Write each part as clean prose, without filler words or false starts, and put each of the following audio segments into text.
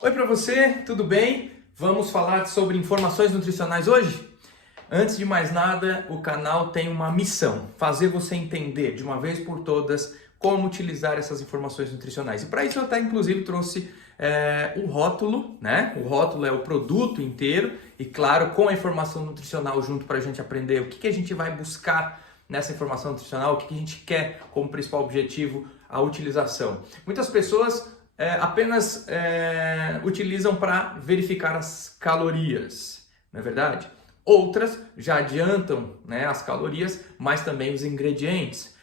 Oi para você, tudo bem? Vamos falar sobre informações nutricionais hoje? Antes de mais nada, o canal tem uma missão: fazer você entender de uma vez por todas como utilizar essas informações nutricionais. E para isso eu até inclusive trouxe o rótulo, né? O rótulo é o produto inteiro e claro, com a informação nutricional junto para a gente aprender o que a gente vai buscar nessa informação nutricional, o que a gente quer como principal objetivo a utilização. Muitas pessoas apenas utilizam para verificar as calorias, não é verdade? Outras já adiantam, né, as calorias, mas também os ingredientes.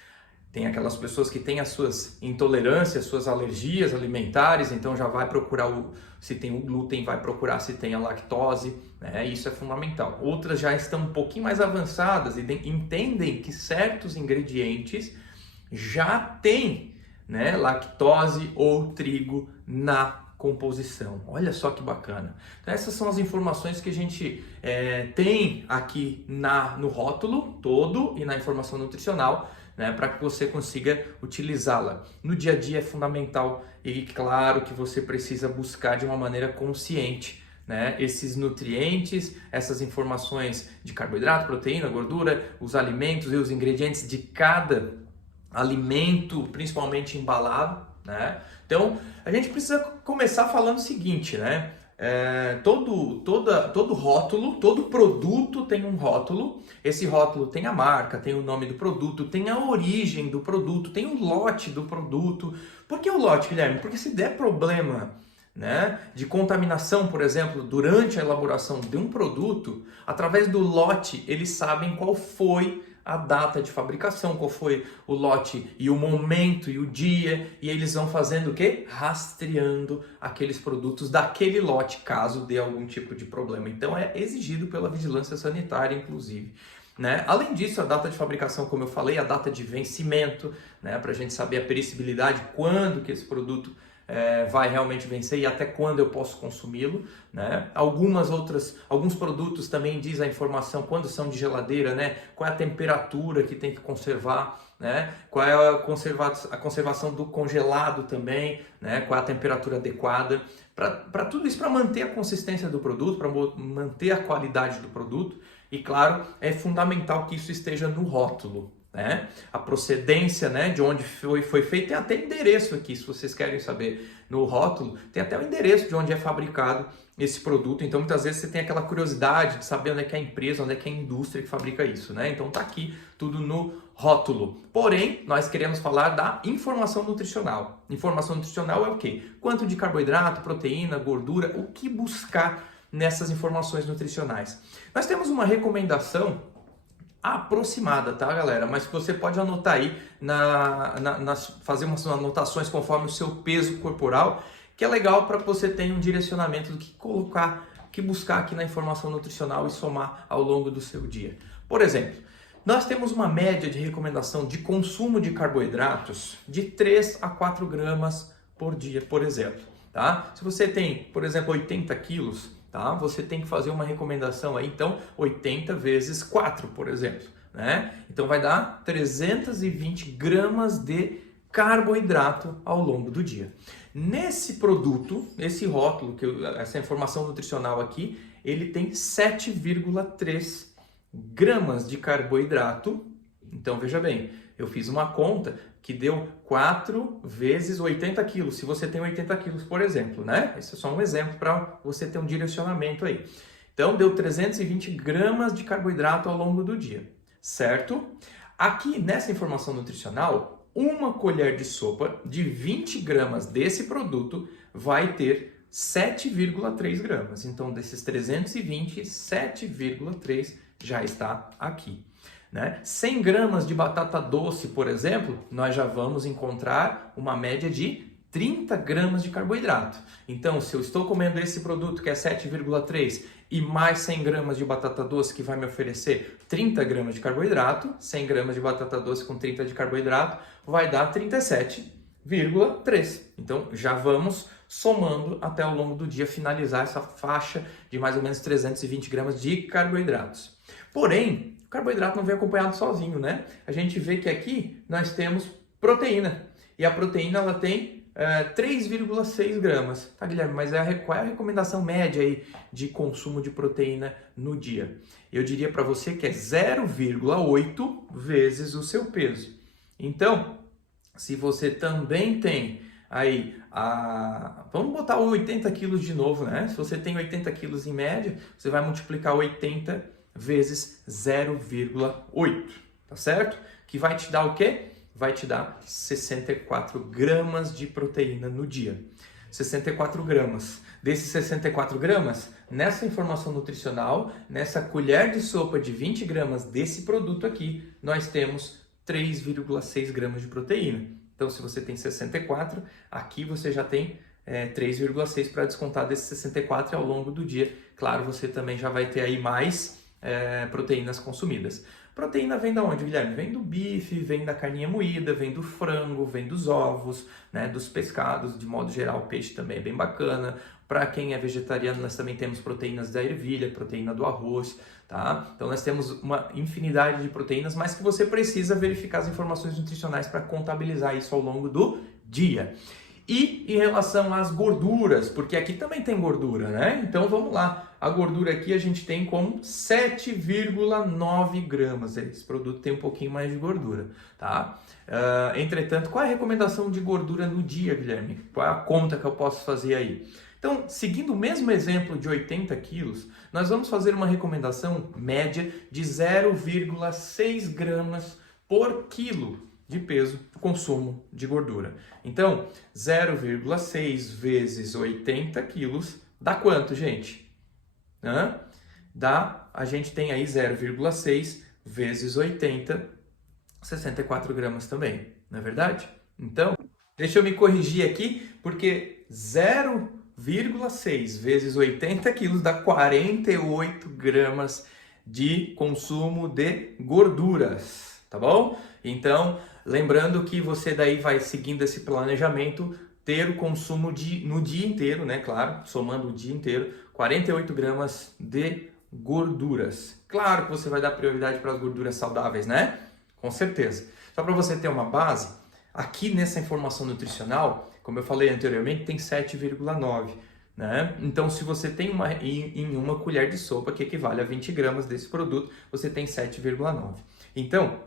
Tem aquelas pessoas que têm as suas intolerâncias, suas alergias alimentares, então já vai procurar se tem o glúten, vai procurar se tem a lactose, né? Isso é fundamental. Outras já estão um pouquinho mais avançadas e entendem que certos ingredientes já têm, né, lactose ou trigo na composição. Olha só que bacana. Então, essas são as informações que a gente tem aqui no rótulo todo e na informação nutricional, né, para que você consiga utilizá-la. No dia a dia é fundamental e claro que você precisa buscar de uma maneira consciente, né, esses nutrientes, essas informações de carboidrato, proteína, gordura, os alimentos e os ingredientes de cada alimento, principalmente embalado, né? Então, a gente precisa começar falando o seguinte, né? Todo rótulo, todo produto tem um rótulo. Esse rótulo tem a marca, tem o nome do produto, tem a origem do produto, tem o lote do produto. Por que o lote, Guilherme? Porque se der problema, né, de contaminação, por exemplo, durante a elaboração de um produto, através do lote eles sabem qual foi a data de fabricação, qual foi o lote e o momento e o dia, e eles vão fazendo o quê? Rastreando aqueles produtos daquele lote, caso dê algum tipo de problema. Então é exigido pela vigilância sanitária, inclusive. Né? Além disso, a data de fabricação, como eu falei, a data de vencimento, né, para a gente saber a perecibilidade, quando que esse produto vai realmente vencer e até quando eu posso consumi-lo, né? Alguns produtos também diz a informação quando são de geladeira, né? Qual é a temperatura que tem que conservar, né? Qual é a conservação do congelado também, né? Qual é a temperatura adequada, para tudo isso, para manter a consistência do produto, para manter a qualidade do produto. E claro, é fundamental que isso esteja no rótulo, né? A procedência, né, de onde foi feito, tem até endereço aqui, se vocês querem saber, no rótulo, tem até o endereço de onde é fabricado esse produto. Então muitas vezes você tem aquela curiosidade de saber onde é que é a empresa, onde é que é a indústria que fabrica isso, né? Então tá aqui tudo no rótulo. Porém, nós queremos falar da informação nutricional. Informação nutricional é o quê? Quanto de carboidrato, proteína, gordura, o que buscar nessas informações nutricionais. Nós temos uma recomendação aproximada, tá, galera? Mas você pode anotar aí, fazer umas anotações conforme o seu peso corporal, que é legal para que você tenha um direcionamento do que colocar, que buscar aqui na informação nutricional e somar ao longo do seu dia. Por exemplo, nós temos uma média de recomendação de consumo de carboidratos de 3 a 4 gramas por dia, por exemplo, tá? Se você tem, por exemplo, 80 quilos, tá? Você tem que fazer uma recomendação aí, então 80 vezes 4, por exemplo, né? Então vai dar 320 gramas de carboidrato ao longo do dia. Nesse produto, esse rótulo, essa informação nutricional aqui, ele tem 7,3 gramas de carboidrato. Então veja bem, eu fiz uma conta que deu 4 vezes 80 quilos, se você tem 80 quilos, por exemplo, né? Esse é só um exemplo para você ter um direcionamento aí. Então, deu 320 gramas de carboidrato ao longo do dia, certo? Aqui, nessa informação nutricional, uma colher de sopa de 20 gramas desse produto vai ter 7,3 gramas. Então, desses 320, 7,3 já está aqui. Né? 100 gramas de batata doce, por exemplo, nós já vamos encontrar uma média de 30 gramas de carboidrato. Então, se eu estou comendo esse produto que é 7,3 e mais 100 gramas de batata doce que vai me oferecer 30 gramas de carboidrato, 100 gramas de batata doce com 30 de carboidrato vai dar 37,3. Então, já vamos somando até ao longo do dia finalizar essa faixa de mais ou menos 320 gramas de carboidratos. Porém, o carboidrato não vem acompanhado sozinho, né? A gente vê que aqui nós temos proteína. E a proteína ela tem 3,6 gramas. Tá, Guilherme, mas qual é a recomendação média aí de consumo de proteína no dia? Eu diria para você que é 0,8 vezes o seu peso. Então, se você também tem aí, vamos botar 80 quilos de novo, né? Se você tem 80 quilos em média, você vai multiplicar 80 vezes 0,8, tá certo? Que vai te dar o quê? Vai te dar 64 gramas de proteína no dia. 64 gramas. Desses 64 gramas, nessa informação nutricional, nessa colher de sopa de 20 gramas desse produto aqui, nós temos 3,6 gramas de proteína. Então, se você tem 64, aqui você já tem 3,6 para descontar desses 64 e ao longo do dia. Claro, você também já vai ter aí mais proteínas consumidas. Proteína vem da onde, Guilherme? Vem do bife, vem da carninha moída, vem do frango, vem dos ovos, né, dos pescados, de modo geral, o peixe também é bem bacana. Para quem é vegetariano, nós também temos proteínas da ervilha, proteína do arroz, tá? Então nós temos uma infinidade de proteínas, mas que você precisa verificar as informações nutricionais para contabilizar isso ao longo do dia. E em relação às gorduras, porque aqui também tem gordura, né? Então vamos lá, a gordura aqui a gente tem como 7,9 gramas. Esse produto tem um pouquinho mais de gordura, tá? Entretanto, qual é a recomendação de gordura no dia, Guilherme? Qual é a conta que eu posso fazer aí? Então, seguindo o mesmo exemplo de 80 quilos, nós vamos fazer uma recomendação média de 0,6 gramas por quilo de peso, consumo de gordura. Então, 0,6 vezes 80 quilos dá quanto, gente? A gente tem aí 0,6 vezes 80, 64 gramas também, não é verdade? Então, deixa eu me corrigir aqui, porque 0,6 vezes 80 quilos dá 48 gramas de consumo de gorduras, tá bom? Então, lembrando que você daí vai seguindo esse planejamento, ter o consumo no dia inteiro, né? Claro, somando o dia inteiro, 48 gramas de gorduras. Claro que você vai dar prioridade para as gorduras saudáveis, né? Com certeza. Só para você ter uma base, aqui nessa informação nutricional, como eu falei anteriormente, tem 7,9, né? Então, se você tem em uma colher de sopa, que equivale a 20 gramas desse produto, você tem 7,9. Então,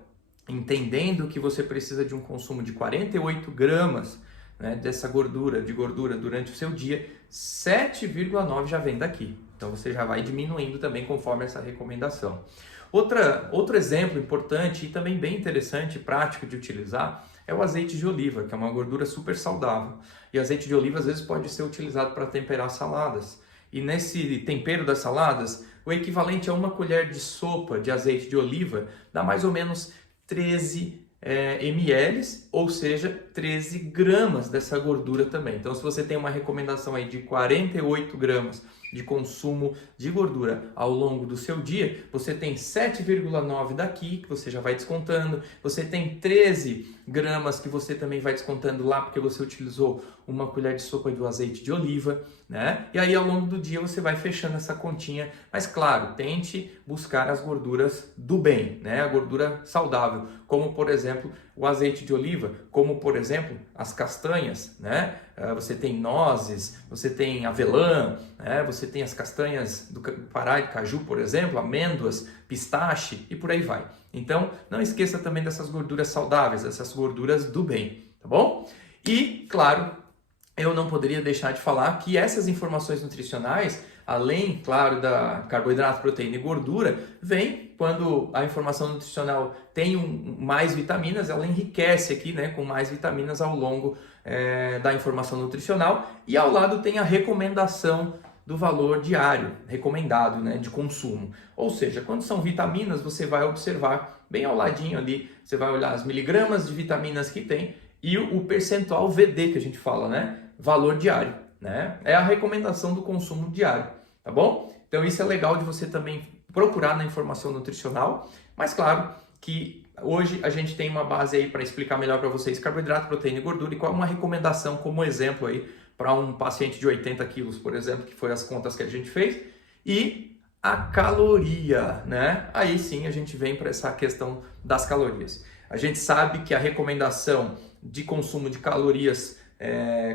entendendo que você precisa de um consumo de 48 gramas, né, dessa gordura durante o seu dia, 7,9 já vem daqui. Então você já vai diminuindo também conforme essa recomendação. Outro exemplo importante e também bem interessante e prático de utilizar é o azeite de oliva, que é uma gordura super saudável. E azeite de oliva às vezes pode ser utilizado para temperar saladas. E nesse tempero das saladas, o equivalente a uma colher de sopa de azeite de oliva dá mais ou menos 13 ml, ou seja, 13 gramas dessa gordura também. Então, se você tem uma recomendação aí de 48 gramas de consumo de gordura ao longo do seu dia, você tem 7,9 daqui, que você já vai descontando, você tem 13 gramas que você também vai descontando lá, porque você utilizou uma colher de sopa do azeite de oliva, né? E aí ao longo do dia você vai fechando essa continha, mas claro, tente buscar as gorduras do bem, né? A gordura saudável, como por exemplo o azeite de oliva, como por exemplo as castanhas, né? Você tem nozes, você tem avelã, né? Você tem as castanhas do Pará de caju, por exemplo, amêndoas, pistache e por aí vai. Então, não esqueça também dessas gorduras saudáveis, essas gorduras do bem, tá bom? E, claro, eu não poderia deixar de falar que essas informações nutricionais, além, claro, da carboidrato, proteína e gordura, vem quando a informação nutricional tem mais vitaminas, ela enriquece aqui, né, com mais vitaminas ao longo da informação nutricional, e ao lado tem a recomendação do valor diário recomendado, né, de consumo. Ou seja, quando são vitaminas, você vai observar bem ao ladinho ali, você vai olhar as miligramas de vitaminas que tem e o percentual VD que a gente fala, né, valor diário, né? É a recomendação do consumo diário, tá bom? Então isso é legal de você também procurar na informação nutricional, mas claro que hoje a gente tem uma base aí para explicar melhor para vocês carboidrato, proteína e gordura e qual é uma recomendação como exemplo aí para um paciente de 80 quilos, por exemplo, que foi as contas que a gente fez, e a caloria, né? Aí sim a gente vem para essa questão das calorias. A gente sabe que a recomendação de consumo de calorias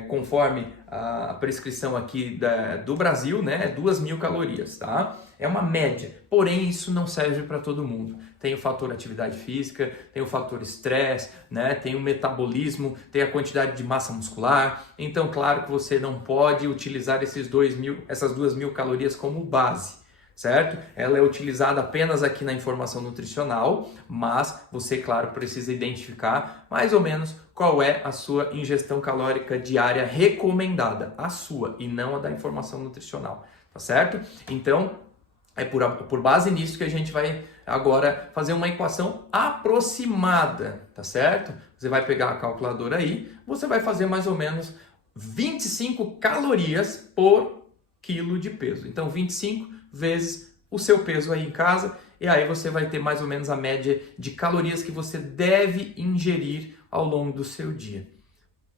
conforme a prescrição aqui do Brasil, né, é 2.000 calorias, tá? É uma média, porém isso não serve para todo mundo. Tem o fator atividade física, tem o fator estresse, né, tem o metabolismo, tem a quantidade de massa muscular. Então, claro que você não pode utilizar essas 2.000 calorias como base, certo? Ela é utilizada apenas aqui na informação nutricional, mas você, claro, precisa identificar mais ou menos qual é a sua ingestão calórica diária recomendada, a sua e não a da informação nutricional, tá certo? Então, é por base nisso que a gente vai agora fazer uma equação aproximada, tá certo? Você vai pegar a calculadora aí, você vai fazer mais ou menos 25 calorias por quilo de peso. Então, 25 vezes o seu peso aí em casa, e aí você vai ter mais ou menos a média de calorias que você deve ingerir ao longo do seu dia.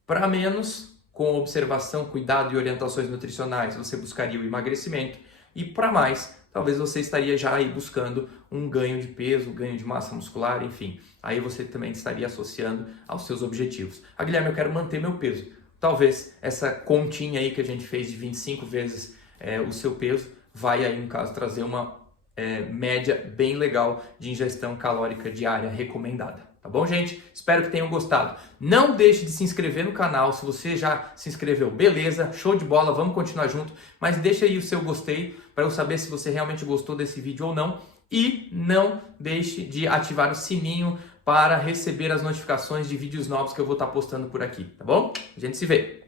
Para menos, com observação, cuidado e orientações nutricionais, você buscaria o emagrecimento, e para mais, talvez você estaria já aí buscando um ganho de peso, um ganho de massa muscular, enfim. Aí você também estaria associando aos seus objetivos. Guilherme, eu quero manter meu peso. Talvez essa continha aí que a gente fez de 25 vezes o seu peso vai aí, no caso, trazer uma média bem legal de ingestão calórica diária recomendada. Tá bom, gente? Espero que tenham gostado. Não deixe de se inscrever no canal. Se você já se inscreveu, beleza, show de bola, vamos continuar junto. Mas deixa aí o seu gostei para eu saber se você realmente gostou desse vídeo ou não. E não deixe de ativar o sininho para receber as notificações de vídeos novos que eu vou estar postando por aqui, tá bom? A gente se vê!